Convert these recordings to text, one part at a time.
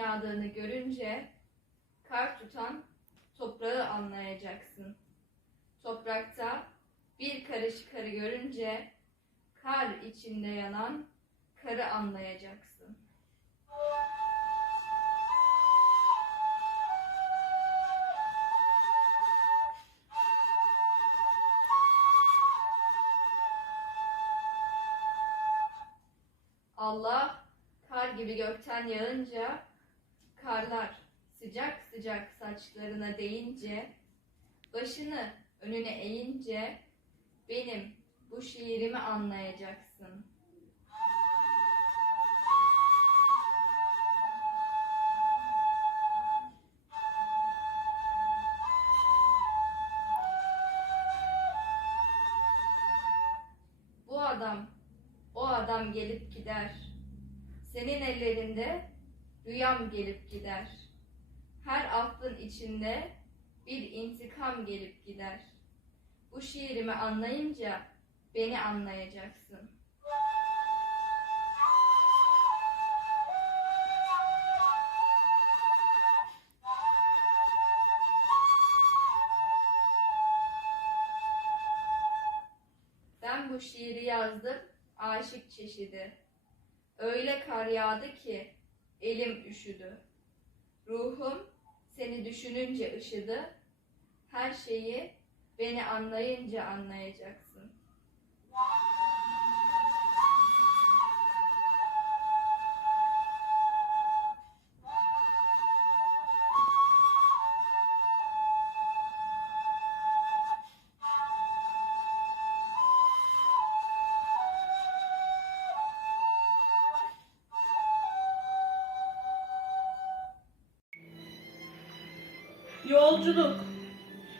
yağdığını görünce kar tutan toprağı anlayacaksın. Toprakta bir karış karı görünce kar içinde yanan karı anlayacaksın. Allah kar gibi gökten yağınca, karlar sıcak sıcak saçlarına değince, başını önüne eğince, benim bu şiirimi anlayacaksın. Bu adam, o adam gelip gider. Senin ellerinde rüyam gelip gider. Her aklın içinde bir intikam gelip gider. Bu şiirimi anlayınca beni anlayacaksın. Ben bu şiiri yazdım aşık çeşidi. Öyle kar yağdı ki elim üşüdü. Ruhum seni düşününce ışıdı. Her şeyi beni anlayınca anlayacaksın. Yolculuk.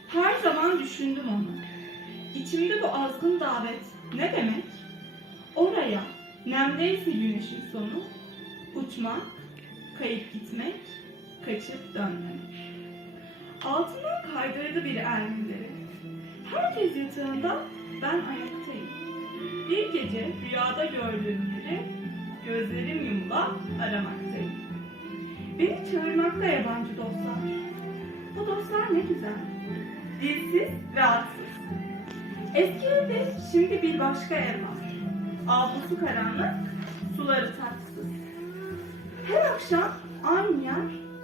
Her zaman düşündüm onu. İçimde bu azgın davet ne demek? Oraya, nemdeyse güneşin sonu, uçmak, kayıp gitmek, kaçıp dönmek. Altından kaydırdı bir elminleri. Herkes yatağında, ben ayaktayım. Bir gece rüyada gördüğüm yeri, gözlerim yumula aramaktayım. Beni çağırmakta yabancı dostlar. Bu dostlar ne güzel. Dilsiz, rahatsız. Eski evde şimdi bir başka ev var. Avlusu karanlık, suları tatsız. Her akşam aynı yer,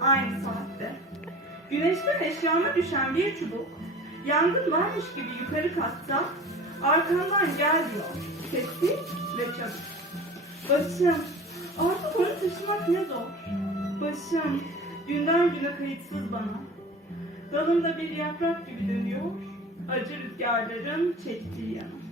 aynı saatte. Güneşten eşyama düşen bir çubuk, yangın varmış gibi yukarı katta, arkamdan gel diyor, sessiz ve çabuk. Başım, artık onu taşımak ne zor. Başım, günden güne kayıtsız bana. Dalında bir yaprak gibi dönüyor, acı rüzgarların çektiği yana.